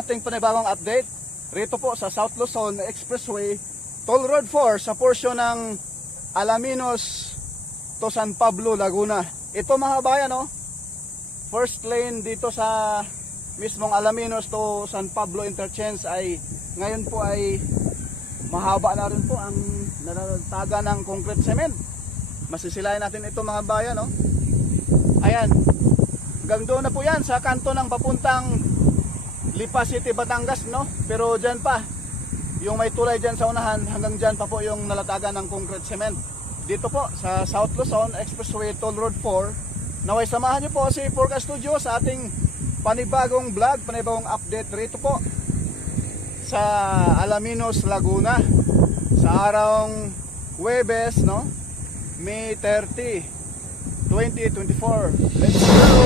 ating panibagong update rito po sa South Luzon Expressway, Toll Road 4 sa portion ng Alaminos to San Pablo, Laguna. Ito mga kabayan, no? First lane dito sa mismong Alaminos to San Pablo interchange ay ngayon po ay mahaba na rin po ang nalalatagan ng concrete cement. Masisilayan natin ito mga kabayan, no? Ayan. Hanggang doon na po yan sa kanto ng papuntang Lipa City, Batangas, no? Pero dyan pa, yung may tulay dyan sa unahan, hanggang dyan pa po yung nalatagan ng concrete cement. Dito po sa South Luzon Expressway, Toll Road 4. Naway samahan nyo po si Porca Studio sa ating panibagong vlog, panibagong update rito po sa Alaminos, Laguna. Sa arang Huwebes, no? May 30, 2024. Let's go!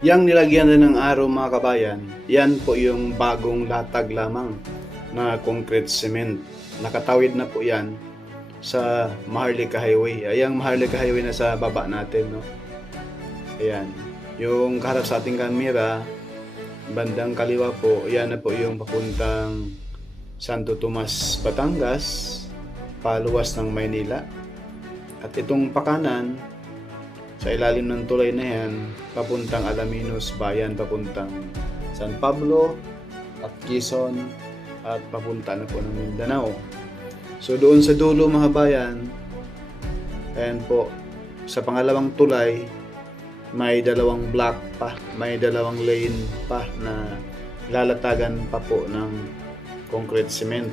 Yang nilagyan rin ng araw mga kabayan, yan po yung bagong latag lamang na concrete cement. Nakatawid na po yan sa Maharlika Highway. Ayang Maharlika Highway na sa baba natin, no? Ayan. Yung kaharap sa ating kamera, bandang kaliwa po, yan na po yung papuntang Santo Tomas, Batangas, paluwas ng Maynila. At itong pakanan, sa ilalim ng tulay na yan, papuntang Alaminos Bayan, papuntang San Pablo at Quezon, at papunta na po ng Mindanao. So doon sa dulo mga bayan, ayan po, sa pangalawang tulay, may dalawang block pa, may dalawang lane pa na lalatagan pa po ng concrete cement.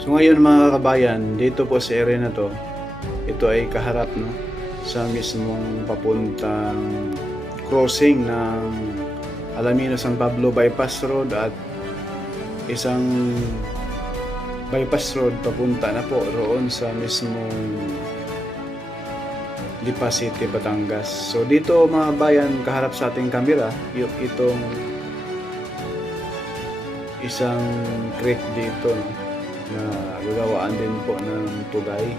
So ngayon mga kabayan, dito po sa area na to, ito ay kaharap no sa mismong papuntang crossing ng Alaminos San Pablo Bypass Road at isang bypass road papunta na po roon sa mismong Lipa City, Batangas. So dito mga bayan, kaharap sa ating kamera, itong isang creek dito no, na gagawaan din po ng tulay.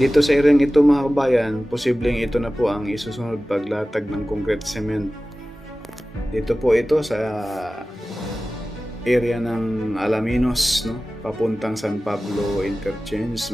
Dito sa area ito mga kabayan, posibleng ito na po ang isusunod paglatag ng concrete cement. Dito po ito sa area ng Alaminos, no? Papuntang San Pablo Interchange.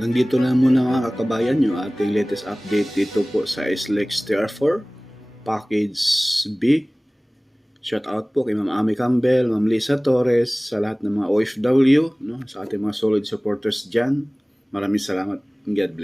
Hanggang dito na muna mga kakabayan yung ating latest update dito po sa SLEX TR4 Package B. Shout out po kay Ma'am Ami Campbell, Ma'am Lisa Torres, sa lahat ng mga OFW, no, sa ating mga solid supporters dyan. Maraming salamat. God bless.